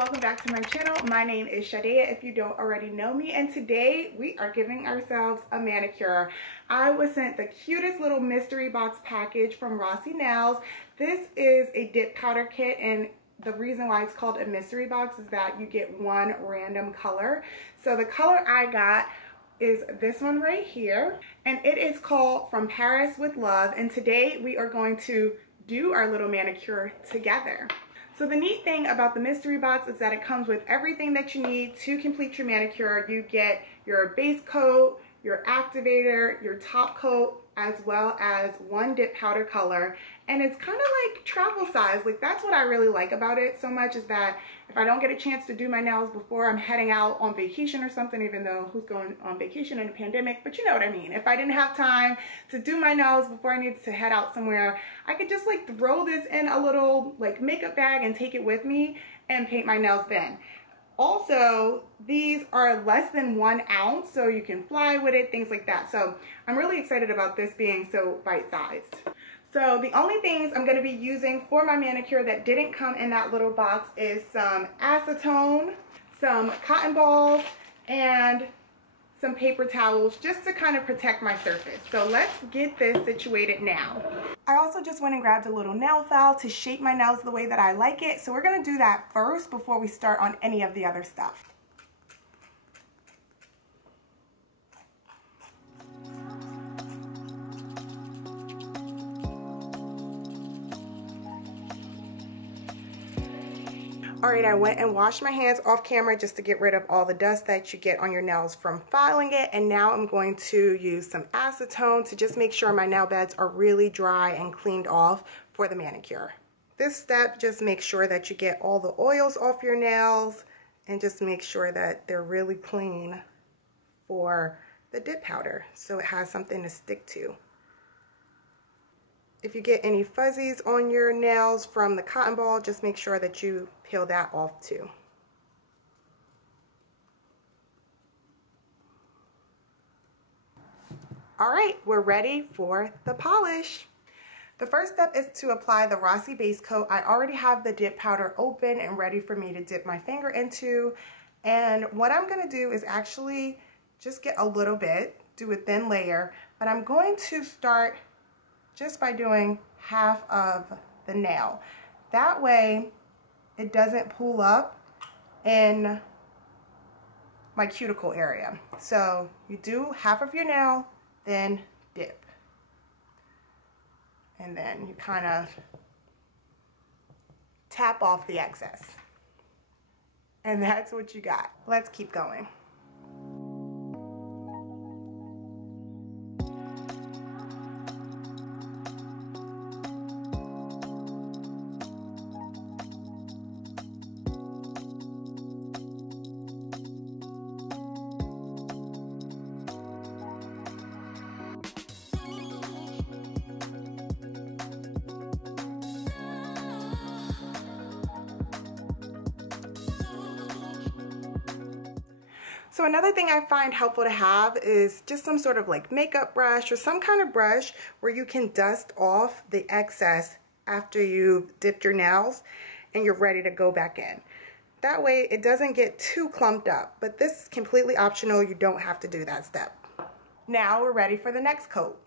welcome back to my channel. My name is Chadeia if you don't already know me, and today we are giving ourselves a manicure. I was sent the cutest little mystery box package from Rossi Nails. This is a dip powder kit, and the reason why it's called a mystery box is that you get one random color. So the color I got is this one right here, and it is called From Paris with Love, and today we are going to do our little manicure together. So the neat thing about the mystery box is that it comes with everything that you need to complete your manicure. You get your base coat, your activator, your top coat, as well as one dip powder color. And it's kind of like travel size. Like, that's what I really like about it so much, is that if I don't get a chance to do my nails before I'm heading out on vacation or something, even though who's going on vacation in a pandemic, but you know what I mean. If I didn't have time to do my nails before I needed to head out somewhere, I could just like throw this in a little like makeup bag and take it with me and paint my nails then. Also, these are less than 1 ounce, so you can fly with it, things like that. So I'm really excited about this being so bite-sized. So the only things I'm going to be using for my manicure that didn't come in that little box is some acetone, some cotton balls, and some paper towels, just to kind of protect my surface. So let's get this situated now. I also just went and grabbed a little nail file to shape my nails the way that I like it. So we're going to do that first before we start on any of the other stuff. Alright, I went and washed my hands off camera just to get rid of all the dust that you get on your nails from filing it. And now I'm going to use some acetone to just make sure my nail beds are really dry and cleaned off for the manicure. This step just makes sure that you get all the oils off your nails and just make sure that they're really clean for the dip powder so it has something to stick to. If you get any fuzzies on your nails from the cotton ball, just make sure that you peel that off too. Alright, we're ready for the polish. The first step is to apply the Rossi base coat. I already have the dip powder open and ready for me to dip my finger into. And what I'm going to do is actually just get a little bit, do a thin layer, but I'm going to start just by doing half of the nail. That way it doesn't pull up in my cuticle area. So you do half of your nail, then dip. And then you kind of tap off the excess. And that's what you got. Let's keep going. So another thing I find helpful to have is just some sort of like makeup brush or some kind of brush where you can dust off the excess after you've dipped your nails and you're ready to go back in. That way it doesn't get too clumped up, but this is completely optional. You don't have to do that step. Now we're ready for the next coat.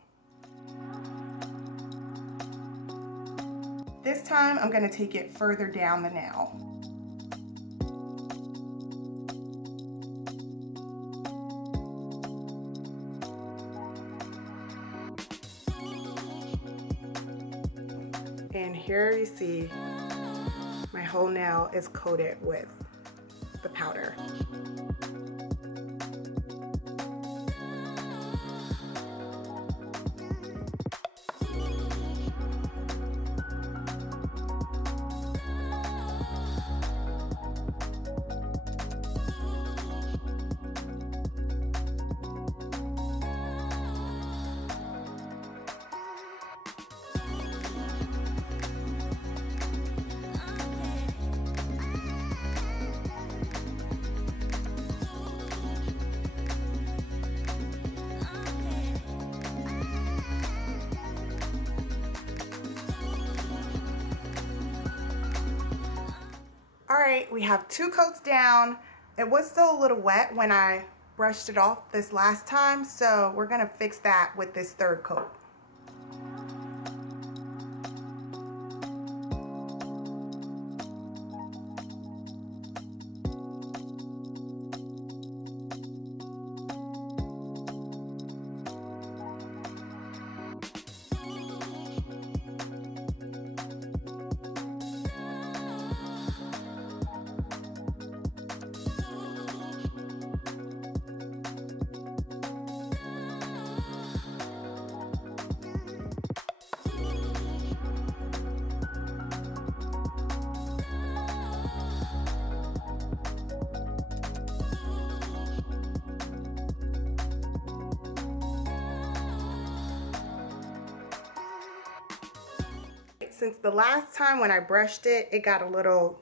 This time I'm going to take it further down the nail. And here you see my whole nail is coated with the powder. Alright, we have 2 coats down. It was still a little wet when I brushed it off this last time, so we're going to fix that with this 3rd coat. Since the last time when I brushed it, it got a little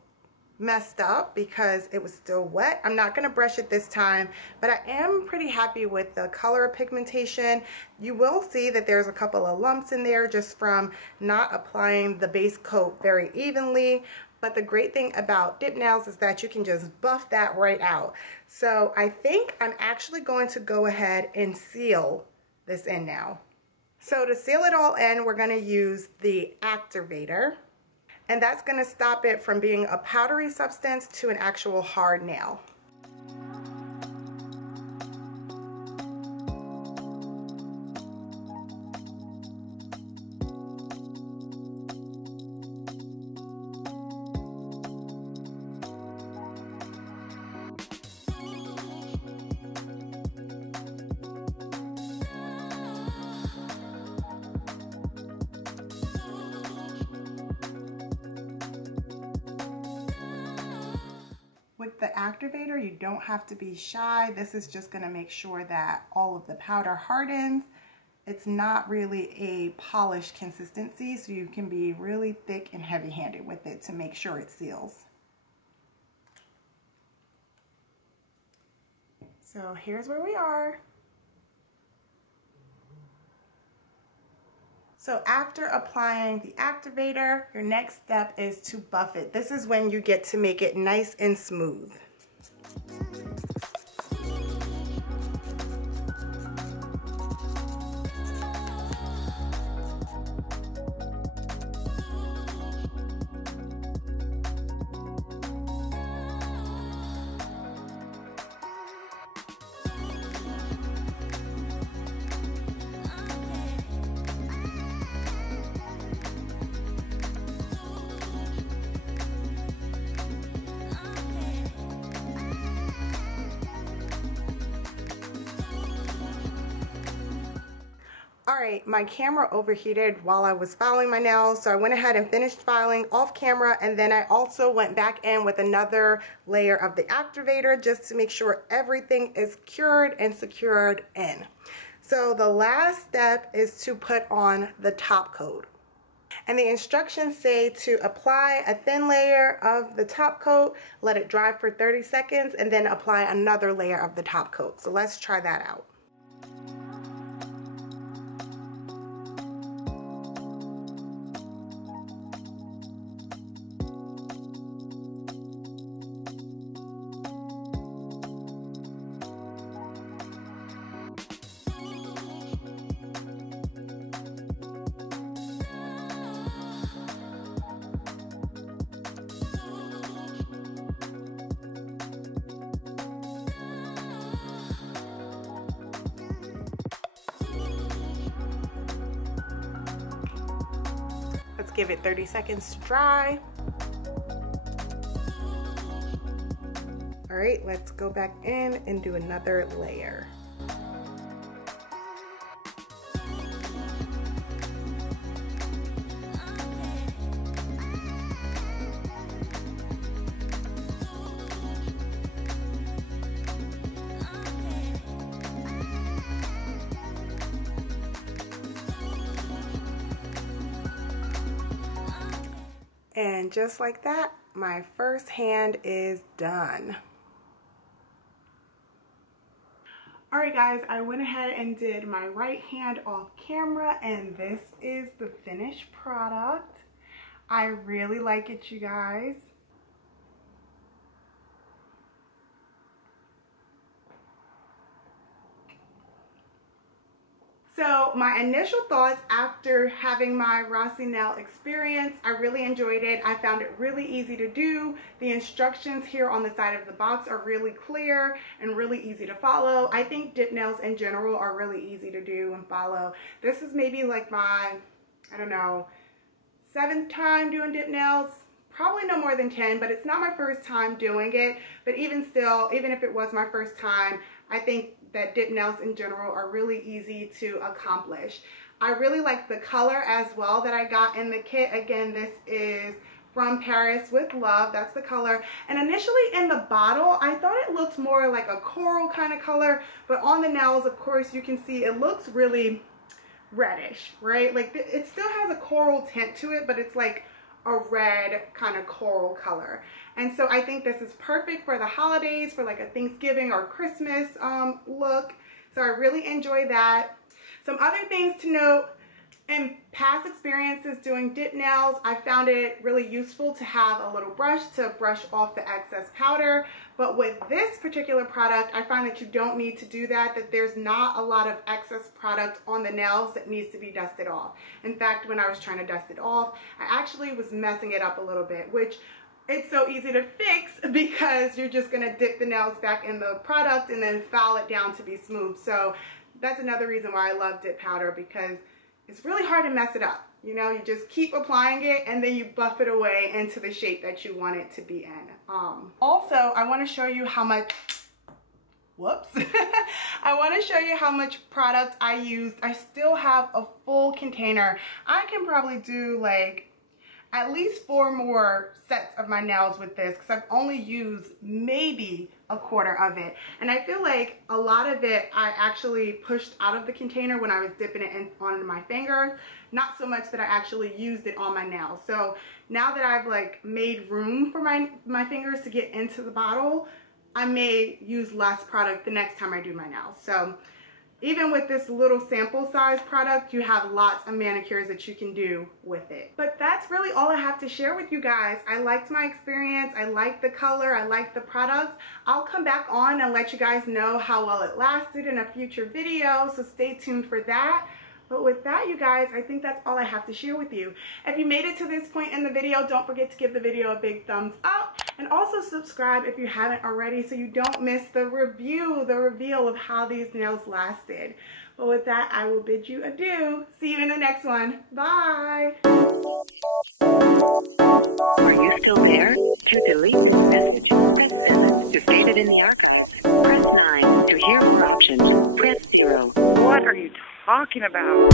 messed up because it was still wet. I'm not going to brush it this time, but I am pretty happy with the color pigmentation. You will see that there's a couple of lumps in there just from not applying the base coat very evenly. But the great thing about dip nails is that you can just buff that right out. So I think I'm actually going to go ahead and seal this in now. So to seal it all in, we're going to use the Activator, and that's going to stop it from being a powdery substance to an actual hard nail. With the Activator, you don't have to be shy. This is just going to make sure that all of the powder hardens. It's not really a polished consistency, so you can be really thick and heavy-handed with it to make sure it seals. So here's where we are. So after applying the Activator, your next step is to buff it. This is when you get to make it nice and smooth. Alright, my camera overheated while I was filing my nails, so I went ahead and finished filing off camera, and then I also went back in with another layer of the Activator just to make sure everything is cured and secured in. So the last step is to put on the top coat. And the instructions say to apply a thin layer of the top coat, let it dry for 30 seconds, and then apply another layer of the top coat. So let's try that out. Let's give it 30 seconds to dry. All right, let's go back in and do another layer. And just like that, my first hand is done. Alright guys, I went ahead and did my right hand off camera, and this is the finished product. I really like it, you guys. So my initial thoughts after having my Rossi nail experience, I really enjoyed it. I found it really easy to do. The instructions here on the side of the box are really clear and really easy to follow. I think dip nails in general are really easy to do and follow. This is maybe like my, I don't know, 7th time doing dip nails. Probably no more than 10, but it's not my first time doing it. But even still, even if it was my first time, I think that dip nails in general are really easy to accomplish. I really like the color as well that I got in the kit. Again, this is From Paris with Love. That's the color. And initially in the bottle, I thought it looked more like a coral kind of color, but on the nails, of course, you can see it looks really reddish, right? Like it still has a coral tint to it, but it's like a red kind of coral color. And so I think this is perfect for the holidays, for like a Thanksgiving or Christmas look. So I really enjoy that. Some other things to note: in past experiences doing dip nails, I found it really useful to have a little brush to brush off the excess powder. But with this particular product, I find that you don't need to do that, that there's not a lot of excess product on the nails that needs to be dusted off. In fact, when I was trying to dust it off, I actually was messing it up a little bit, which it's so easy to fix because you're just gonna dip the nails back in the product and then file it down to be smooth. So that's another reason why I love dip powder, because it's really hard to mess it up. You know, you just keep applying it and then you buff it away into the shape that you want it to be in. Also, I want to show you how much, I want to show you how much product I used. I still have a full container. I can probably do like at least 4 more sets of my nails with this, because I've only used maybe a quarter of it. And I feel like a lot of it I actually pushed out of the container when I was dipping it in on my finger. Not so much that I actually used it on my nails. So now that I've like made room for my fingers to get into the bottle, I may use less product the next time I do my nails. So even with this little sample size product, you have lots of manicures that you can do with it. But that's really all I have to share with you guys. I liked my experience. I liked the color. I liked the products. I'll come back on and let you guys know how well it lasted in a future video, so stay tuned for that. But with that, you guys, I think that's all I have to share with you. If you made it to this point in the video, don't forget to give the video a big thumbs up. And also subscribe if you haven't already, so you don't miss the reveal of how these nails lasted. But with that, I will bid you adieu. See you in the next one. Bye. Are you still there? To delete this message, press 7. To save it in the archives, press 9. To hear more options, press 0. What are you talking about?